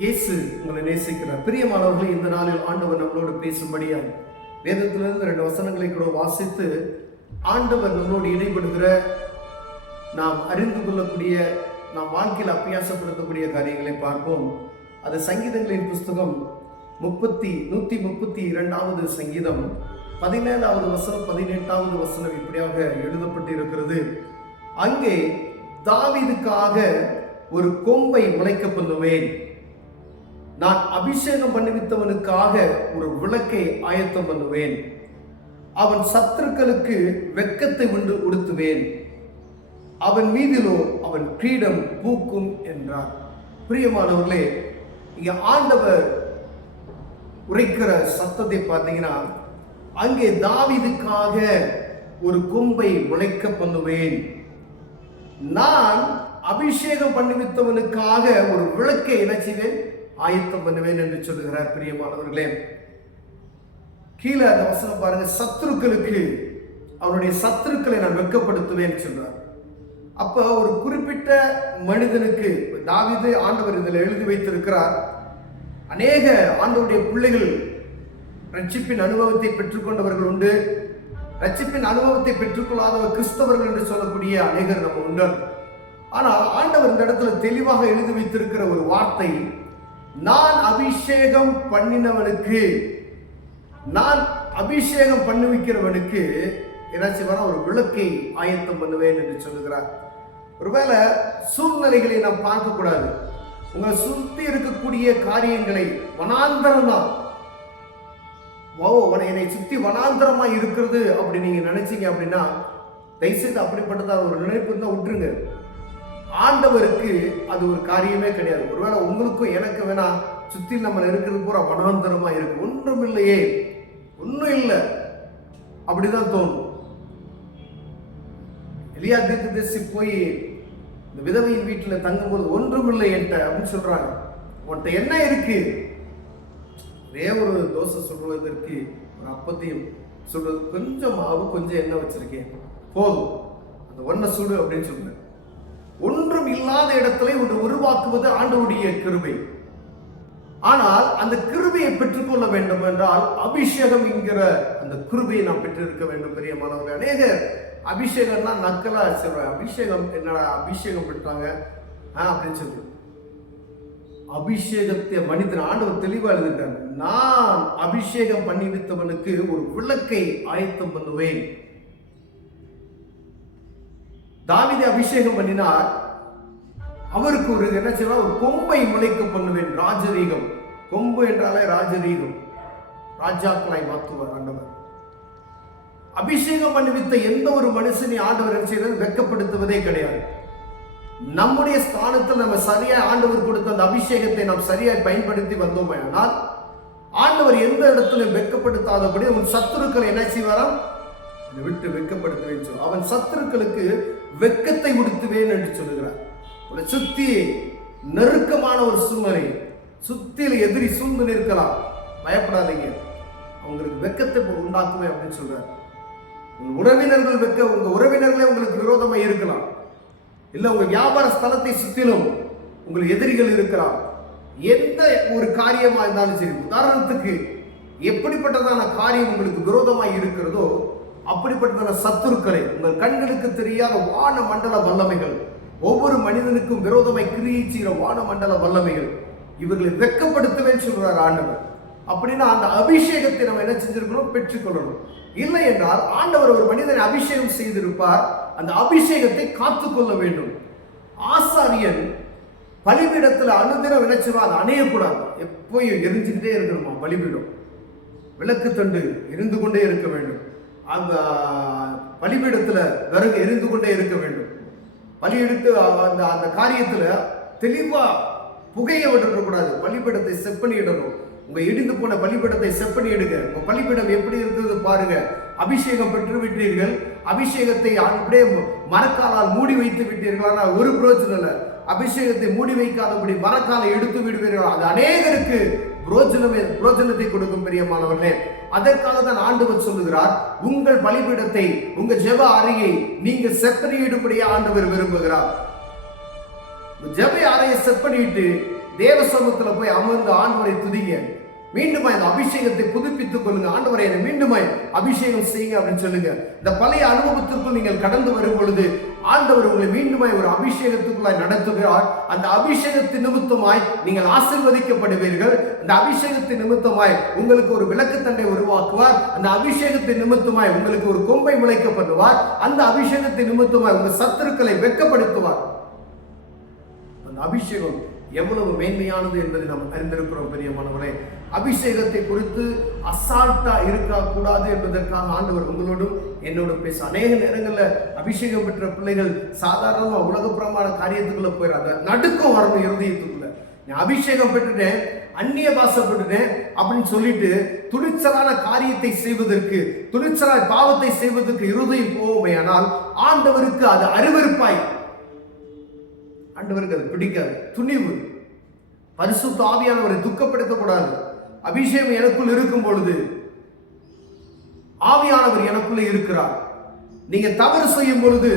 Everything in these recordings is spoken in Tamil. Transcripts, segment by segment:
இயேசு உங்களை நேசிக்கிறார். பிரியமானவர்களே, இந்த நாளில் ஆண்டவர் நம்மளோடு பேசும்படியாய் வேதத்திலிருந்து 2 வசனங்களை கூட வாசித்து ஆண்டவர் நம்மளோடு இடைபடுகிற, நாம் அறிந்து கொள்ளக்கூடிய, நாம் வாழ்க்கையில் அபியாசப்படுத்தக்கூடிய காரியங்களை பார்ப்போம். அது சங்கீதங்களின் புஸ்தகம் 132வது சங்கீதம் 17வது வசனம் 18வது வசனம் இப்படியாக எழுதப்பட்டு இருக்கிறது. அங்கே தாவீதுக்காக ஒரு கொம்பை முளைக்க பண்ணுவேன், நான் அபிஷேகம் பண்ணுவித்தவனுக்காக ஒரு விளக்கை ஆயத்தம் பண்ணுவேன், அவன் சத்துருக்களுக்கு வெட்கத்தை உடுத்துவேன், அவன் மீதிலோ அவன் கிரீடம் பூக்கும் என்றார். பிரியமானவர்களே, இங்க ஆண்டவர் உரைக்கிற சத்தத்தை பார்த்தீங்கன்னா, அங்கே தாவீதுக்காக ஒரு கொம்பை முளைக்க பண்ணுவேன், நான் அபிஷேகம் பண்ணுவித்தவனுக்காக ஒரு விளக்கை இணைச்சுவேன், ஆயத்தம் பண்ணுவேன் என்று சொல்லுகிறார். பிரியமானவர்களே, கீழே அந்த வசனம் பாருங்க, சத்துருக்களுக்கு, அவனுடைய சத்துருக்களை நான் வெட்கப்படுத்துவேன் சொல்றார். அப்ப ஒரு குறிப்பிட்ட மனிதனுக்கு தாவீது ஆண்டவர் இதில் எழுதி வைத்திருக்கிறார். அநேக ஆண்டவருடைய பிள்ளைகள் ரட்சிப்பின் அனுபவத்தை பெற்றுக்கொண்டவர்கள் உண்டு, ரட்சிப்பின் அனுபவத்தை பெற்றுக்கொள்ளாதவர் கிறிஸ்தவர்கள் என்று சொல்லக்கூடிய அநேகர் நம்ம உண்டு. ஆனால் ஆண்டவர் இந்த இடத்துல தெளிவாக எழுதி வைத்திருக்கிற ஒரு வார்த்தை, நான் அபிஷேகம் பண்ணினவனுக்கு, நான் அபிஷேகம் பண்ணுவிக்கிறவனுக்கு ஏதாச்சும் வர ஒரு விளக்கை ஆயத்தம் பண்ணுவேன் என்று சொல்லுகிறார். ஒருவேளை சூழ்நிலைகளை நாம் பார்க்கக்கூடாது. உங்களை சுற்றி இருக்கக்கூடிய காரியங்களை, வனாந்தரம் தான், என்னை சுற்றி வனாந்தரமா இருக்கிறது அப்படி நீங்க நினைச்சீங்க அப்படின்னா, தயவுசெய்து அப்படிப்பட்டதா ஒரு நினைப்பு தான் விட்டுருங்க. ஆண்டவருக்கு அது ஒரு காரியமே கிடையாது. ஒருவேளை உங்களுக்கும் எனக்கு வேணா சுத்தி நம்ம இருக்கிறது பூரா வனாந்தரமா இருக்கு, ஒன்றும் இல்லையே, ஒன்றும் இல்லை அப்படிதான் தோணும். எலியா தீர்க்கதரிசி போய் இந்த விதவையின் வீட்டில் தங்கும்போது ஒன்றும் இல்லை என்கிட்ட அப்படின்னு சொல்றாங்க. உன்கிட்ட என்ன இருக்கு? ஒரே ஒரு தோசை சொல்வதற்கு, ஒரு அப்பத்தையும் சொல்றது, கொஞ்சம் மாவு கொஞ்சம் எண்ணெய் வச்சிருக்கேன், போதும், அந்த ஒன்றை சுடு அப்படின்னு சொல்றேன். ஒன்றும் இல்லாத இடத்துல ஒன்று உருவாக்குவது ஆண்டவருடைய கிருபை. ஆனால் அந்த கிருபையை பெற்றுக்கொள்ள வேண்டும் என்றால் அபிஷேகம் என்கிற அந்த கிருபையை நாம் பெற்றிருக்க வேண்டும். பிரியமானவர்கள், அநேக அபிஷேகம்னா நக்கலா சொல்றாங்க. அபிஷேகம் என்னடா, அபிஷேகம் பெற்றாங்க அப்படின்னு சொல்லி அபிஷேகத்தை மனிதன் ஆண்டவர் தெளிவா எழுதிட்டார். நான் அபிஷேகம் பண்ணி வைத்தவனுக்கு ஒரு விளக்கை ஆயத்தம் பண்ணுவேன். தாவீதை அபிஷேகம் பண்ணினார், அவருக்கு ஒரு என்ன செய்வார், ஒரு கொம்பை முளைக்க பண்ணுவேன். ராஜரீகம், கொம்பு என்றாலே ராஜரீகம், ராஜாக்களாய் மாற்றுவார் ஆண்டவர். அபிஷேகம் பண்ணிவித்த எந்த ஒரு மனுஷனை ஆண்டவர் என்ன செய்யறது, வெட்கப்படுத்துவதே கிடையாது. நம்முடைய ஸ்தானத்தில் நம்ம சரியா ஆண்டவர் கொடுத்த அந்த அபிஷேகத்தை நாம் சரியாய் பயன்படுத்தி வந்தோமே ஆனால், ஆண்டவர் எந்த இடத்துல வெட்கப்படுத்தாதபடி உன் சத்துருக்களை என்ன செய்வாராம், விட்டு வெட்கப்படுத்துவேன் சொல்ல, அவன் சத்துருக்களுக்கு வெட்கத்தை உடுத்துவேன் என்று சொல்லுகிறார். சுத்தி நெருக்கமான ஒரு சூழ்நிலை, சுத்தியில எதிரி சூழ்ந்து இருக்கலாம், பயப்படாதீங்க, அவங்களுக்கு வெட்கத்தை உண்டாக்குவேன் அப்படின்னு சொல்றார். உறவினர்கள் உங்க உறவினர்களே உங்களுக்கு விரோதமா இருக்கலாம், இல்ல உங்க வியாபார ஸ்தலத்தை சுத்திலும் உங்களுக்கு எதிரிகள் இருக்கலாம். எந்த ஒரு காரியமா இருந்தாலும் சரி, உதாரணத்துக்கு எப்படிப்பட்டதான காரியம் உங்களுக்கு விரோதமாய் இருக்கிறதோ அப்படிப்பட்டதான சத்துருக்களை, உங்கள் கண்களுக்கு தெரியாத வான மண்டல வல்லமைகள், ஒவ்வொரு மனிதனுக்கும் விரோதமாய் கிரியை செய்கிற வான மண்டல வல்லமைகள், இவர்களை வெட்கப்படுத்துவேன்னு சொல்றார் ஆண்டவர். அப்படின்னா அந்த அபிஷேகத்தை நம்ம என்ன செஞ்சிருக்கணும், பெற்றுக்கொள்ளணும். இல்லை என்றால் ஆண்டவர் ஒரு மனிதனை அபிஷேகம் செய்திருப்பார், அந்த அபிஷேகத்தை காத்துக்கொள்ள வேண்டும். ஆசாரியன் பலிபீடத்துல அனுதினம் நினைச்சிருவா, அதை அணையக்கூடாது, எப்போயும் எரிஞ்சுக்கிட்டே இருக்கணுமா பலிபீடம், விளக்கு தண்டு எரிந்து கொண்டே இருக்க வேண்டும். அந்த பலிபீடத்துல விறகு எரிந்து கொண்டே இருக்க வேண்டும். பலி எடுத்து அந்த அந்த காரியத்துல தெளிவா புகையை விட்டுறக்கூடாது, பலிபீடத்தை செப்பனிடணும். உங்க இடிந்து போன பலிபீடத்தை செப்பனி எடுங்க. உங்க பலிபீடம் எப்படி இருக்கிறது பாருங்க. அபிஷேகம் பெற்று விட்டீர்கள், அபிஷேகத்தை அப்படியே மரக்காலால் மூடி வைத்து விட்டீர்கள், ஆனால் ஒரு பிரோஜனம் இல்லை. அபிஷேகத்தை மூடி வைக்காதபடி மரக்காலை எடுத்து விடுவீர்கள், அது அநேகருக்கு புரோஜனத்தை கொடுக்கும். பிரியமானவர்களே, அதற்காக தான் ஆண்டவர் சொல்லுகிறார், உங்கள் பலிபீடத்தை, உங்க ஜெப அறையை நீங்க செப்பனிடும்படியா ஆண்டவர் விரும்புகிறார். ஜெப அறையை செப்பனிட்டு தேவ சமூகத்துல போய் அமர்ந்து ஆண்டவரை துதிங்க. மீண்டுமாய் இந்த அபிஷேகத்தை புதுப்பித்துக் கொள்ளுங்க. ஆண்டவரை என்னை மீண்டுமாய் அபிஷேகம் செய்யுங்க அப்படின்னு சொல்லுங்க. இந்த பழைய அனுபவத்திற்குள் நீங்கள் கடந்து வரும் பொழுது ஆண்டவர் உங்களை மீண்டுமாய் ஒரு அபிஷேகத்துக்குள்ளாய் நடத்துகிறார். அந்த அபிஷேகத்தின் நிமித்தமாய் நீங்கள் ஆசீர்வதிக்கப்படுவீர்கள். அந்த அபிஷேகத்தின் நிமித்தமாய் உங்களுக்கு ஒரு விளக்குத்தண்டை உருவாக்குவார். அந்த அபிஷேகத்தின் நிமித்தமாய் உங்களுக்கு ஒரு கொம்பை முளைக்க பண்ணுவார். அந்த அபிஷேகத்தின் நிமித்தமாய் உங்கள் சத்துருக்களை வெட்கப்படுத்துவார். அந்த அபிஷேகம் எவ்வளவு மேன்மையானது என்பதை நாம் அறிந்திருக்கிறோம். பெரியமானவர்களே, அபிஷேகத்தை குறித்து அசால்ட்டா இருக்கக்கூடாது என்பதற்காக ஆண்டவர் உங்களோடும் என்னோடும் பேச. அநேக நேரங்களில் அபிஷேகம் பெற்ற பிள்ளைகள் சாதாரணமா உலகப்புறமான காரியத்துக்குள்ள போயிடாங்க. நடுக்கம் வரணும் இருதயத்துக்குள்ள. நான் அபிஷேகம் பெற்றுட்டேன், அந்நிய பாசப்பட்டுட்டேன் அப்படின்னு சொல்லிட்டு துணிச்சலான காரியத்தை செய்வதற்கு, துணிச்சலான பாவத்தை செய்வதற்கு இருதயம் போவோமையானால் ஆண்டவருக்கு அது அருவருப்பாய், ஆண்டவருக்கு அது பிடிக்காது. துணிவு, பரிசுத்த ஆவியானவரை துக்கப்படுத்தக்கூடாது. அபிஷேகம் எனக்குள் இருக்கும் பொழுது ஆவியானவர் எனக்குள்ளே இருக்கிறார். நீங்க தவறு செய்யும் பொழுது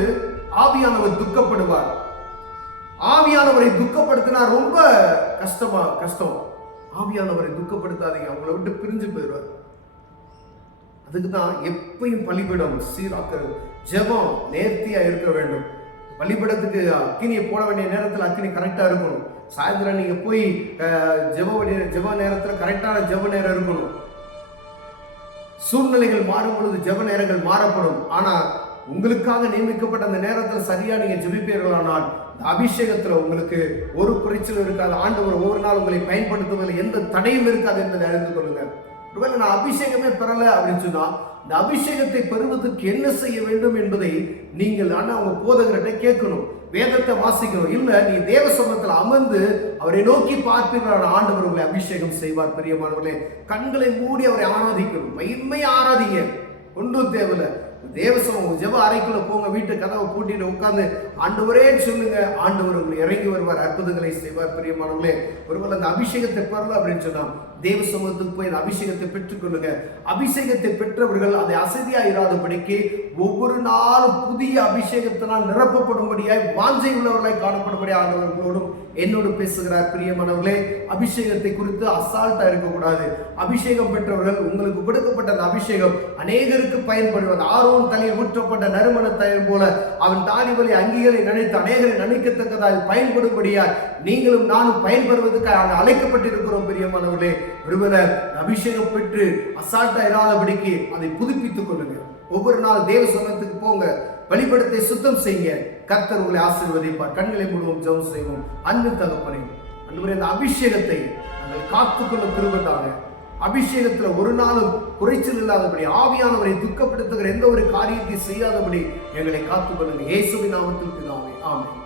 ஆவியானவர் துக்கப்படுவார். ஆவியானவரை துக்கப்படுத்தினா ரொம்ப கஷ்டம். ஆவியானவரை துக்கப்படுத்தாதீங்க, அவங்களை விட்டு பிரிஞ்சு போயிடுவார். அதுக்கு தான் எப்பயும் பலிபீடம் சீராக்கிறது, ஜெபம் நேர்த்தியா இருக்க வேண்டும். பலிபீடத்துக்கு அக்கினியை போட வேண்டிய நேரத்தில் அக்கினி கரெக்டாக இருக்கணும். சாயந்தரம் நீங்கள் போய் ஜெப நேரத்தில் கரெக்டான ஜெப நேரம் இருக்கணும். சூழ்நிலைகள் மாறும் பொழுது ஜெப நேரங்கள் மாறப்படும். ஆனால் உங்களுக்காக நியமிக்கப்பட்ட அந்த நேரத்தில் சரியாக நீங்கள் ஜெபிப்பீர்களானால் இந்த அபிஷேகத்தில் உங்களுக்கு ஒரு குறைச்சல் இருக்காது. ஆண்டவர் ஒவ்வொரு நாள் உங்களை பயன்படுத்துவதில் எந்த தடையும் இருக்காது என்பதை அறிந்து கொள்ளுங்கள். ஒருவேளை நான் அபிஷேகமே பெறலை அப்படின்னு சொன்னால் இந்த அபிஷேகத்தை பெறுவதற்கு என்ன செய்ய வேண்டும் என்பதை நீங்கள் அவங்க போதகர்கிட்ட கேட்கணும், வேதத்தை வாசிக்கணும். இல்லை நீ தேவ சமூகத்தில் அமர்ந்து அவரை நோக்கி பார்ப்பீர்கள், ஆண்டவர் உங்களை அபிஷேகம் செய்வார். பெரியமானவர்களே, கண்களை மூடி அவரை ஆராதிக்கணும். மகிமையை ஆராதிங்க, ஒன்றும் தேவையில்லை. தேவ சமூகம் ஜெப அறைக்குள்ள போங்க, வீட்டு கதவை பூட்டிட்டு உட்கார்ந்து ஆண்டவரே சொல்லுங்க. ஆண்டவர் உங்களை இறங்கி வருவார், அற்புதங்களை செய்வார். பிரியமானவர்களே, ஒருவேளை அந்த அபிஷேகத்தை பெறல அப்படின்னு சொன்னா தேவ சமூகத்துக்கு போய் அந்த அபிஷேகத்தை பெற்றுக்கொள்ளுங்க. அபிஷேகத்தை பெற்றவர்கள் அதை அசதியா இராதபடிக்கு ஒவ்வொரு நாளும் புதிய அபிஷேகத்தினால் நிரப்பப்படும்படியாய் வாஞ்சை உள்ளவர்களாய் காணப்படும்படியாக ஆண்டவர்களோடும் என்னோடு பேசுகிறார். பிரியமானவர்களே, அபிஷேகத்தை குறித்து அசால்ட்டா இருக்கக்கூடாது. அபிஷேகம் பெற்றவர்கள் உங்களுக்கு கொடுக்கப்பட்ட அந்த அபிஷேகம் அநேகருக்கு பயன்படுவது. ஆரோன் தலையில் ஊற்றப்பட்ட நறுமண தயிர் போல அவன் தாடிவலை அங்கிகளை நினைத்து அநேகரை நினைக்கத்தக்கதாக பயன்படும்படியாய் நீங்களும் நானும் பயன்பெறுவதற்காக அழைக்கப்பட்டிருக்கிறோம். பிரியமானவர்களே, ஒருவேளை அபிஷேகம் பெற்று அசால்ட்டா இராதபடிக்கு அதை புதுப்பித்துக் கொள்ளுங்க. ஒவ்வொரு நாள் தேவ சமூகத்துக்கு போங்க, வழிபடத்தை சுத்தம் செய்யுங்க. கர்த்தர் உங்களை ஆசீர்வதிப்பார். கண்களை மூடுவோம், ஜெபம் செய்வோம். அன்பு தகப்பனே, அன்றுவரே, இந்த அபிஷேகத்தை நாங்கள் காத்துக்கொள்ள கிருபையாக, அபிஷேகத்தில் ஒரு நாளும் குறைச்சல் இல்லாதபடி, ஆவியானவரை துக்கப்படுத்துகிற எந்த ஒரு காரியத்தை செய்யாதபடி எங்களை காத்துக்கொள்ளுங்க. இயேசுவின் நாமத்தில் பிதாவே, ஆமென்.